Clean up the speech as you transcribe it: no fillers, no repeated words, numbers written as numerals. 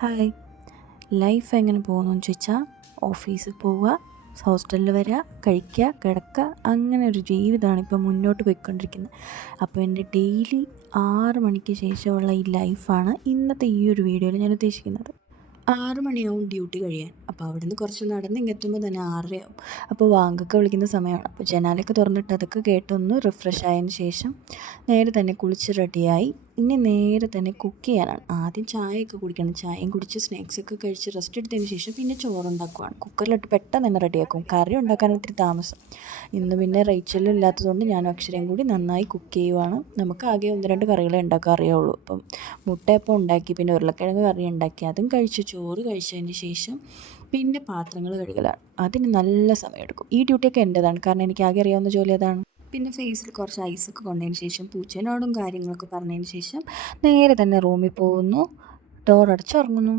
Hi. Life എങ്ങനെ പോകുന്നു ചോദിച്ചാൽ ഓഫീസിൽ പോവുക, ഹോസ്റ്റലിൽ വരിക, കഴിക്കുക, കിടക്കുക, അങ്ങനെ ഒരു ജീവിതമാണ് ഇപ്പോൾ മുന്നോട്ട് പോയിക്കൊണ്ടിരിക്കുന്നത്. അപ്പോൾ എൻ്റെ ഡെയിലി 6 മണിക്ക് ശേഷമുള്ള ഈ ലൈഫാണ് ഇന്നത്തെ ഈ ഒരു വീഡിയോയിൽ ഞാൻ ഉദ്ദേശിക്കുന്നത്. 6 മണിയാവും ഡ്യൂട്ടി കഴിയാൻ. അപ്പോൾ അവിടുന്ന് കുറച്ച് നടന്ന് ഇങ്ങെത്തുമ്പോൾ തന്നെ 6:30 ആവും. അപ്പോൾ ബാങ്കൊക്കെ വിളിക്കുന്ന സമയമാണ്. അപ്പോൾ ജനാലയൊക്കെ തുറന്നിട്ട് അതൊക്കെ കേട്ടൊന്ന് റിഫ്രഷ് ആയതിന് ശേഷം നേരെ തന്നെ കുളിച്ച് റെഡിയായി ഇനി നേരെ തന്നെ കുക്ക് ചെയ്യാനാണ്. ആദ്യം ചായയൊക്കെ കുടിക്കണം. ചായയും കുടിച്ച് സ്നാക്സൊക്കെ കഴിച്ച് റെസ്റ്റ് എടുത്തതിന് ശേഷം പിന്നെ ചോറുണ്ടാക്കുവാണ്. കുക്കറിലിട്ട് പെട്ടെന്ന് തന്നെ റെഡിയാക്കും. കറി ഉണ്ടാക്കാൻ ഇത്തിരി താമസം. ഇന്ന് പിന്നെ റേച്ചലും ഇല്ലാത്തതുകൊണ്ട് ഞാനും അക്ഷരയും കൂടി നന്നായി കുക്ക് ചെയ്യുവാണ്. നമുക്ക് ആകെ 1-2 കറികളെ ഉണ്ടാക്കാൻ അറിയുള്ളൂ. അപ്പം മുട്ടയപ്പം ഉണ്ടാക്കി, പിന്നെ ഉരുളക്കിഴങ്ങ് കറി ഉണ്ടാക്കി, അതും കഴിച്ച് ചോറ് കഴിച്ചതിന് ശേഷം പിന്നെ പാത്രങ്ങൾ കഴുകലാണ്. അതിന് നല്ല സമയമെടുക്കും. ഈ ഡ്യൂട്ടിയൊക്കെ എൻ്റേതാണ്, കാരണം എനിക്ക് ആകെ അറിയാവുന്ന ജോലി അതാണ്. പിന്നെ ഫേസിൽ കുറച്ച് ഐസൊക്കെ കൊണ്ടതിന് ശേഷം പൂച്ചേനോടും കാര്യങ്ങളൊക്കെ പറഞ്ഞതിന് ശേഷം നേരെ തന്നെ റൂമിൽ പോകുന്നു, ഡോറടച്ച് ഉറങ്ങുന്നു.